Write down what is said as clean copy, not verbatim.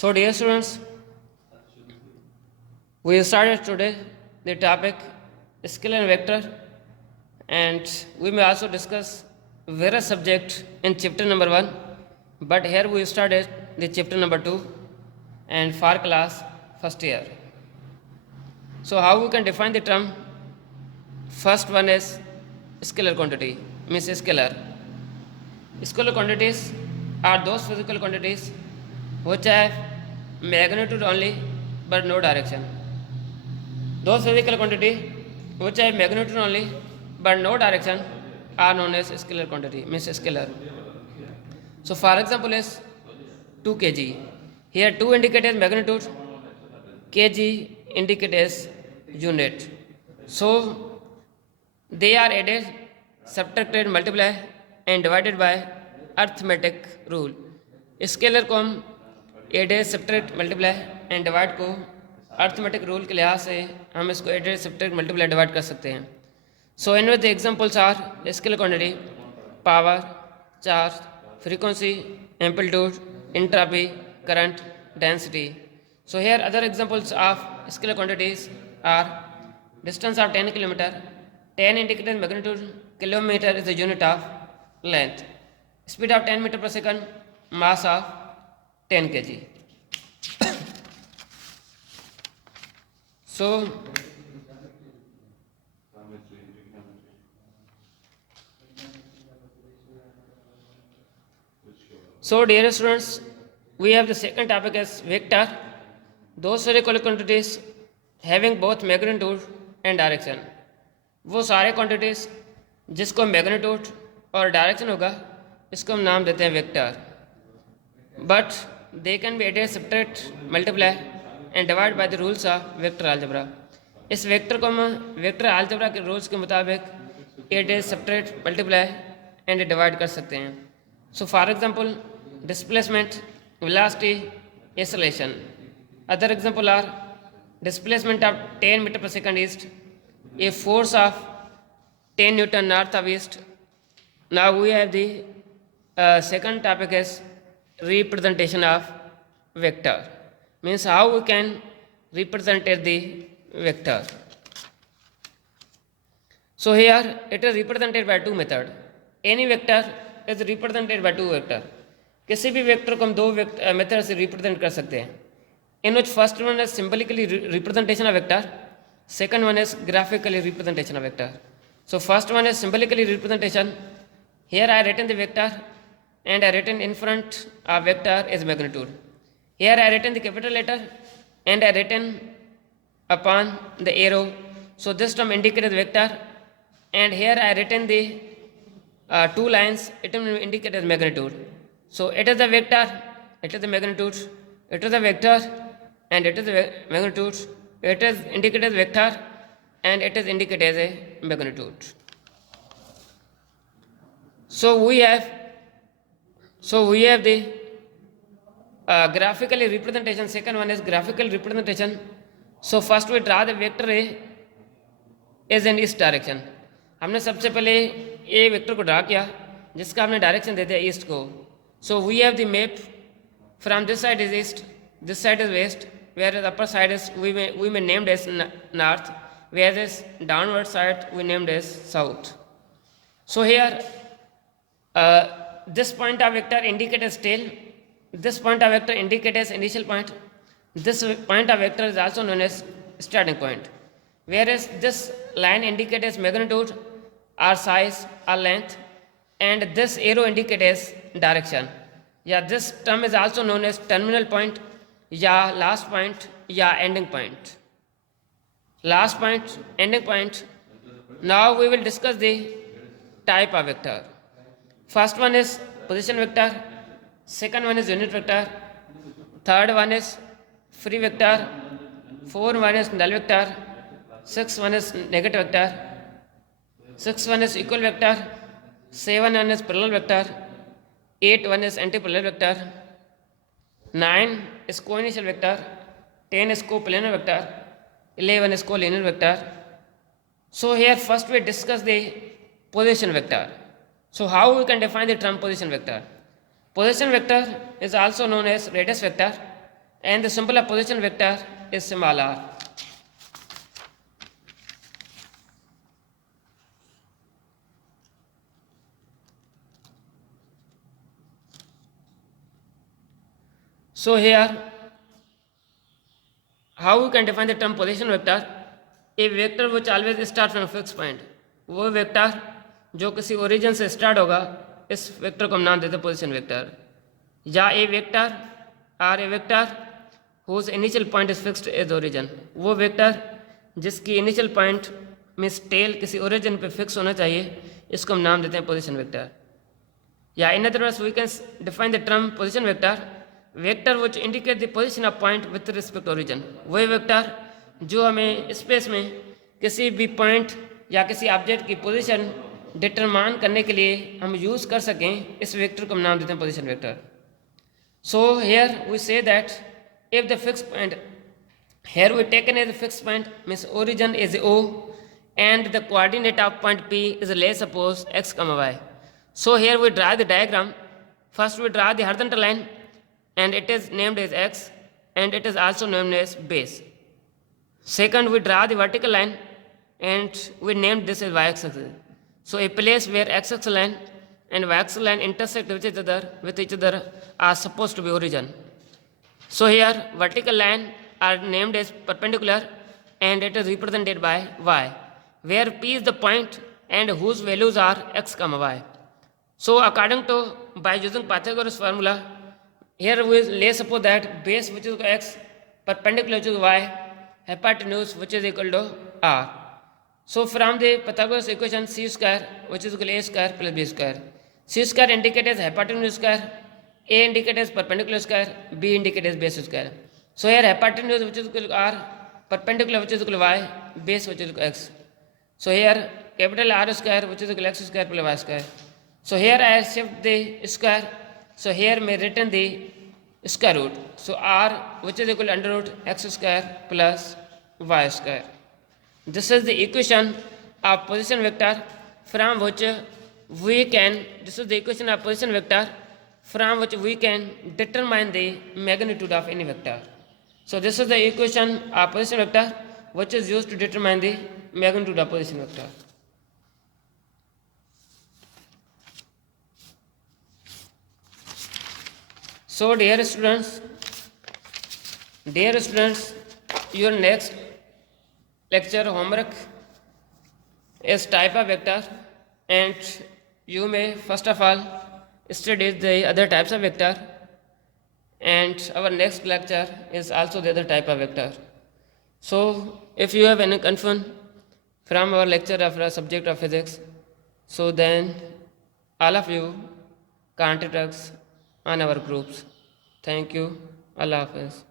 So, dear students, we started today the topic scalar vector, and we may also discuss various subjects in chapter number 1. But here we started the chapter number 2 and for class first year. So, how we can define the term? First one is scalar quantity, means scalar. Scalar quantities are those physical quantities which have magnitude only but no direction. Those physical quantity which have magnitude only but no direction are known as scalar quantity, means scalar. So for example is 2 kg. Here 2 indicates magnitude, kg indicates unit. So they are added, subtracted, multiply and divided by arithmetic rule. Scalar को हम added subtract multiply and divide को arithmetic rule के लिहाज से हम इसको added subtract multiply divide कर सकते हैं. So in with examples are scalar quantity, power, charge, frequency, amplitude, entropy, current, density. So here other examples of scalar quantities are distance of 10 kilometer. 10 indicates magnitude, kilometer is the unit of length. Speed of 10 meter per second, mass of 10 kg. So dear students, we have the second topic as vector. Those spherical quantities having both magnitude and direction. वो सारे quantities जिसको magnitude और direction होगा इसको हम नाम देते हैं vector. But they can be added, subtract, multiply and divide by the rules of vector algebra. इस वेक्टर को हम वेक्टर algebra के रूल्स के मुताबिक add, subtract, multiply and divide कर सकते हैं. So for example, displacement, velocity, acceleration. Other example are displacement of 10 meter per second east, a force of 10 Newton north of east. Now we have the second topic is representation of vector, means how we can represent the vector. So here it is represented by two methods. Any vector is represented by two vector. किसी भी vector को हम दो method से represent कर सकते हैं. In which first one is symbolically representation of vector, second one is graphically representation of vector. So first one is symbolically representation. Here I written the vector and I written in front of vector is magnitude. Here I written the capital letter and I written upon the arrow. So this term indicates vector, and here I written the two lines, it will indicate as magnitude. So it is a vector, it is the magnitude, it is a vector and it is a magnitude, it is indicated as vector and it is indicated as a magnitude. So we have the graphically representation. Second one is graphical representation. So first we draw the vector A is in east direction. हमने सबसे पहले ए vector को draw किया जिसका हमने direction दे दिया east को. So we have the map. From this side is east, this side is west, whereas upper side is we may named as north, whereas downward side we named as south. So here this point of vector indicates as tail, this point of vector indicates as initial point, this point of vector is also known as starting point, whereas this line indicates as magnitude or size or length, and this arrow indicates as direction. Yeah, this term is also known as terminal point, yeah, last point, yeah, ending point. Last point, ending point. Now we will discuss the type of vector. First one is position vector, second one is unit vector, third one is free vector, fourth one is null vector, sixth one is negative vector, sixth one is equal vector, seven one is parallel vector, 8 one is anti-parallel vector, 9 is co-initial vector, 10 is coplanar vector, 11 is collinear vector. So here first we discuss the position vector. So how we can define the term position vector? Position vector is also known as radius vector, and the symbol of position vector is small r. So here, how we can define the term position vector? A vector which always start from a fixed point. वो vector जो किसी origin से start होगा, इस vector को हम नाम देते हैं पोजिशन वेक्टर. या a vector are a vector whose initial point is fixed as origin. वो वेक्टर जिसकी इनिशियल पॉइंट मीन्स टेल किसी ओरिजिन पे फिक्स होना चाहिए, इसको हम नाम देते हैं पोजिशन वेक्टर. या in other words we can define the term position vector which indicate the position of point with respect origin. वही वेक्टर जो हमें स्पेस में किसी भी पॉइंट या किसी ऑब्जेक्ट की पोजीशन डिटरमाइन करने के लिए हम यूज़ कर सकें, इस वेक्टर को हम नाम देते हैं position vector. So here we say that if the fix point, here we taken as fix point means origin is O and the coordinate of point P is, let's suppose, x, y. So here we draw the diagram. First we draw the horizontal line and it is named as x and it is also named as base. Second we draw the vertical line and we named this as y-axis. So a place where x-axis line and y-axis line intersect with each other are supposed to be origin. So here vertical line are named as perpendicular and it is represented by y, where P is the point and whose values are x, y. So according to, by using Pythagoras formula, here we let's suppose that base which is equal to x, perpendicular which is y, hypotenuse which is equal to r. So from the Pythagoras equation, c square which is equal to a square plus b square. C square indicates as hypotenuse square, a indicates as perpendicular square, b indicates as base square. So here hypotenuse which is equal to r, perpendicular which is equal to y, base which is equal to x. So here capital R square which is equal to x square plus y square. So here I shift the square. So here may written the square root. So r which is equal to under root x square plus y square. This is the equation of position vector from which we can, this is the equation of position vector from which we can determine the magnitude of any vector. So this is the equation of position vector which is used to determine the magnitude of position vector. So dear students, your next lecture homework is type of vector, and you may first of all study the other types of vector, and our next lecture is also the other type of vector. So if you have any confusion from our lecture of the subject of physics, so then all of you contact us on our groups. Thank you. Allah Hafiz.